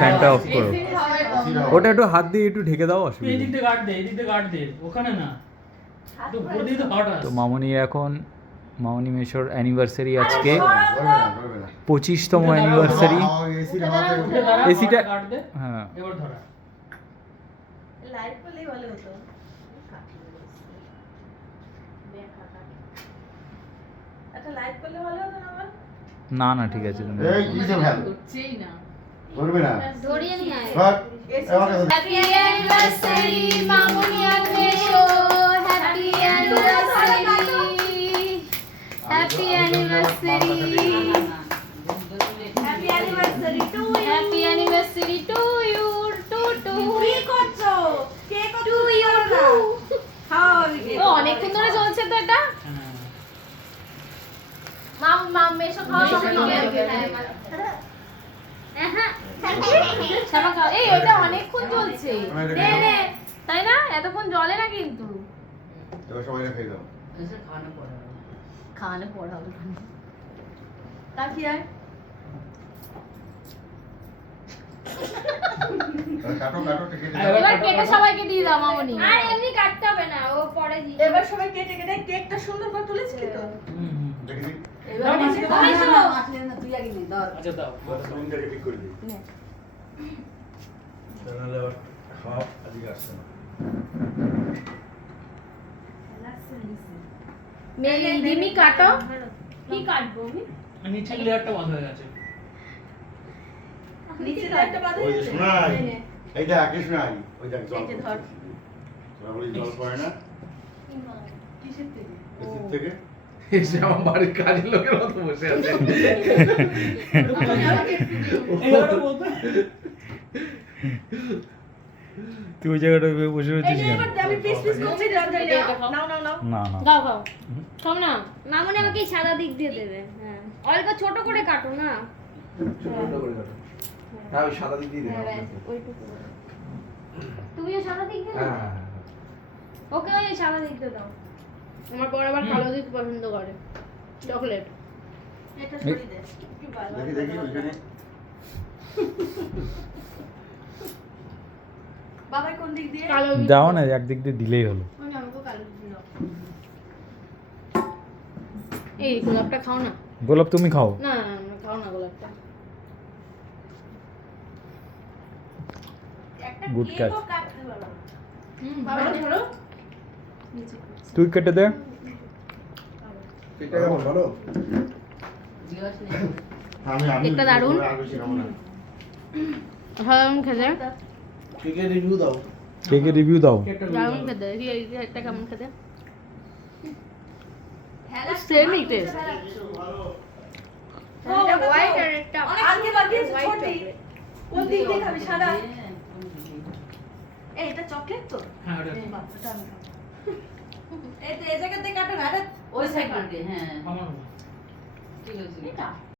ফ্যানটা অফ করো। ওটা একটু হাত দিয়ে একটু ঢেকে দাও, অসুবিধা এই নেই। দিক দিয়ে গার্ড দে, এই দিক দিয়ে গার্ড দে, ওখানে না তো বডি তো হট আছে। তো মামনির এখন মামনি মেশোর অ্যানিভার্সারি আজকে 25তম অ্যানিভার্সারি। এসিটা গার্ড দে, হ্যাঁ এবার ধরা লাইট পেলেই ভালো হতো। একটা লাইট পেলে ভালো হতো না আমার। না না ঠিক আছে তুমি এই কিসে ভ্যাল হচ্ছেই না। করবে না ধরিয়ে নিয়ে আয়। বাট হ্যাপি অ্যানিভার্সারি মামুনি আর মেশো, happy anniversary, happy anniversary, happy anniversary to you. Happy anniversary to you, টু টু কি করছো? Cake to you too. খাও ও অনেকক্ষণ ধরে চলছে তো এটা। মাম মেশো খাওয়া শ্যামা খাও। এই ওটা অনেকক্ষণ চলছে নে নে, তাই না? এতক্ষণ জলে না কিন্তু। এবার সবাই খেয়ে দাও খাওয়ানো পড়া হবে। তা কি আর কাটো কাটো কেটে এবার কেটে সবাইকে দিয়ে দাও মামনি। আর এমনি কাটতে হবে না, ও পরে দিয়ে। এবার সবাই কেটে কেটে কেকটা সুন্দর করে তুলেছি তো। দেখি দিই এবার মেশো। তুই আগে নে দাও। আচ্ছা দাও সিলিন্ডারে ঠিক করে দিই তাহলে আবার খাওয়া আজকে আসছে না রিমি কাটো। কি কাটবো আমি? নিচের লেয়ারটা বন্ধ হয়ে গেছে। নিচে একটা বাদে ওই যে শোনাই এই দেখ আগে শোনাই ওই দেখ জল এই যে ধর। বলি জল পড়ে না কিসের থেকে? এসির থেকে এসে আমার বাড়ির কাজের লোকের মতো বসে আছে। এইবারে বলতে তুই ওই জায়গাটায় বসে এই রয়েছিস যে কেন? এবার আমি পিস পিস করছি রঞ্জন নাও নাও নাও। না না দাও খাও। খাও না। মামুনি আমাকে এই সাদা দিক দিয়ে দেবে। হ্যাঁ অল্প ছোট করে কাটো না। ছোট করে কাটো। হ্যাঁ ওই সাদা দিক দিয়ে দে। ওইটুকু। তুমিও সাদা দিক দিয়ে দাও। হ্যাঁ ওকে ওই সাদা দিক দিয়ে দাও। আমার বড় আবার কালো দিক পছন্দ করে। চকলেট। এটা সরিয়ে দে। কি ভালো। দেখি দেখি ওইখানে বাবা কোন দিক দিয়ে? কালো দিক দাও না, একদিক দিয়ে দিলেই হলো। মানে আমাকে কালো দিক দিয়ে দাও। এই গোলাপটা খাও না। গোলাপ তুমি খাও। না না না খাও না গোলাপটা। একটা Good কেকও catch. কাটতে পারো। বাবা ধরো। তুই কেটে দে। এটা কেমন ভালো? আমি আমি কেকটা দারুণ। আগে ছিলাম না দারুণ খেতে। কেকের রিভিউ দাও। কেকের রিভিউ দাও। দারুণ খেতে। এই একটা কেমন খেতে? হেলা সেমই টেস্ট। ও হোয়াইট আর একটা আগে বাকিয়েছে ছোটি। কোন দিক দিয়ে খাবি সাদা? এই এটা চকলেট তো? হ্যাঁ ওটা এই বাচ্চাটা আমি খাবো। এই তো এই জায়গা থেকে কাটো না, এটা ওই সাইড দিয়ে হ্যাঁ আমার ঠিক আছে। এটা